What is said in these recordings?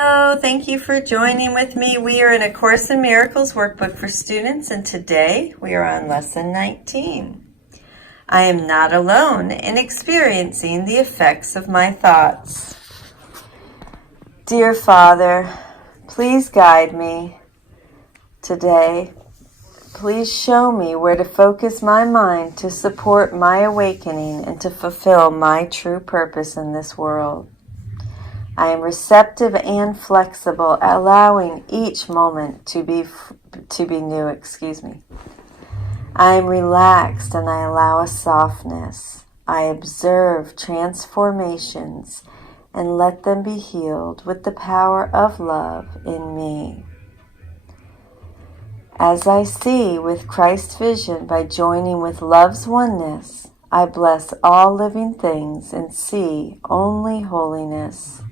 Hello, thank you for joining with me. We are in A Course in Miracles workbook for students, and today we are on Lesson 19. I am not alone in experiencing the effects of my thoughts. Dear Father, please guide me today. Please show me where to focus my mind to support my awakening and to fulfill my true purpose in this world. I am receptive and flexible, allowing each moment to be new. I am relaxed and I allow a softness. I observe transformations and let them be healed with the power of love in me. As I see with Christ's vision by joining with love's oneness, I bless all living things and see only holiness.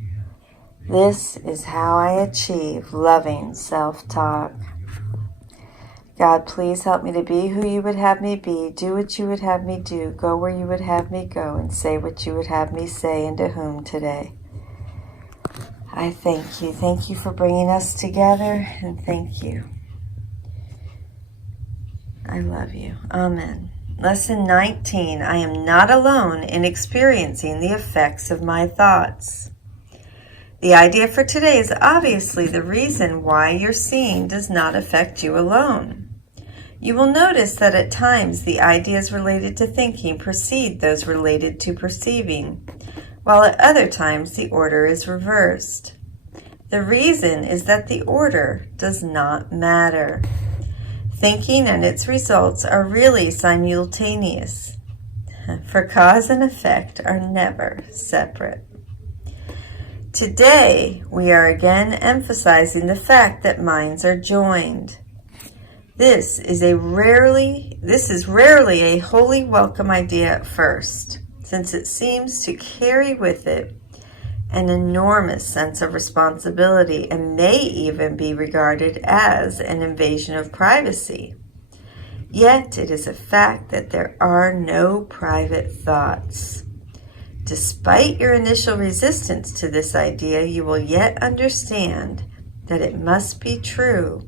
This is how I achieve loving self-talk. God, please help me to be who you would have me be, do what you would have me do, go where you would have me go, and say what you would have me say and to whom today. I thank you. Thank you for bringing us together, and thank you. I love you. Amen. Lesson 19. I am not alone in experiencing the effects of my thoughts. The idea for today is obviously the reason why your seeing does not affect you alone. You will notice that at times the ideas related to thinking precede those related to perceiving, while at other times the order is reversed. The reason is that the order does not matter. Thinking and its results are really simultaneous, for cause and effect are never separate. Today, we are again emphasizing the fact that minds are joined. This is rarely a wholly welcome idea at first, since it seems to carry with it an enormous sense of responsibility and may even be regarded as an invasion of privacy. Yet it is a fact that there are no private thoughts. Despite your initial resistance to this idea, you will yet understand that it must be true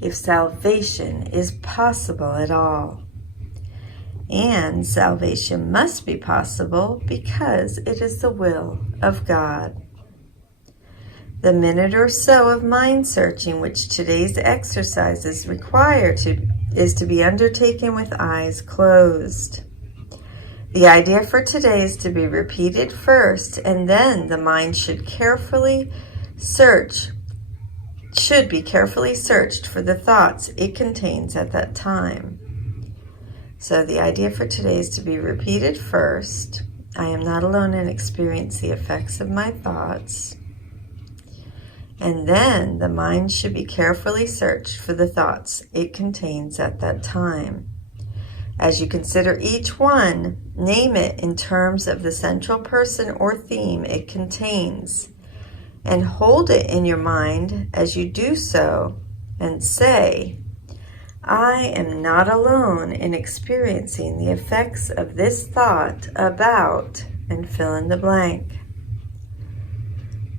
if salvation is possible at all. And salvation must be possible because it is the will of God. The minute or so of mind searching which today's exercises require is to be undertaken with eyes closed. The idea for today is to be repeated first, and then the mind should be carefully searched for the thoughts it contains at that time. So the idea for today is to be repeated first. I am not alone in experiencing the effects of my thoughts. And then the mind should be carefully searched for the thoughts it contains at that time. As you consider each one, name it in terms of the central person or theme it contains, and hold it in your mind as you do so, and say, I am not alone in experiencing the effects of this thought about, and fill in the blank.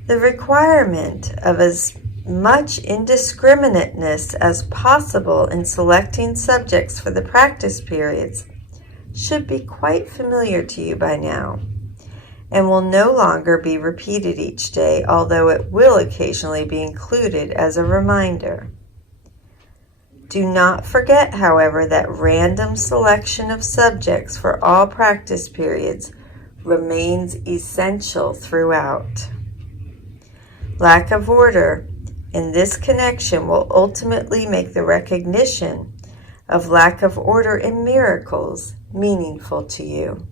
The requirement of as much indiscriminateness as possible in selecting subjects for the practice periods should be quite familiar to you by now, and will no longer be repeated each day, although it will occasionally be included as a reminder. Do not forget, however, that random selection of subjects for all practice periods remains essential throughout. Lack of order in this connection will ultimately make the recognition of lack of order in miracles meaningful to you.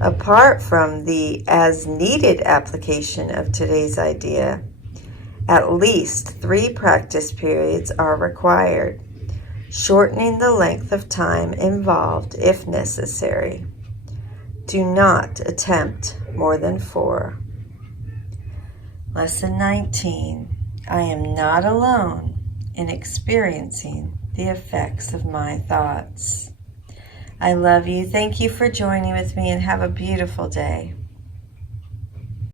Apart from the as-needed application of today's idea, at least 3 practice periods are required, shortening the length of time involved if necessary. Do not attempt more than 4. Lesson 19. I am not alone in experiencing the effects of my thoughts. I love you. Thank you for joining with me, and have a beautiful day.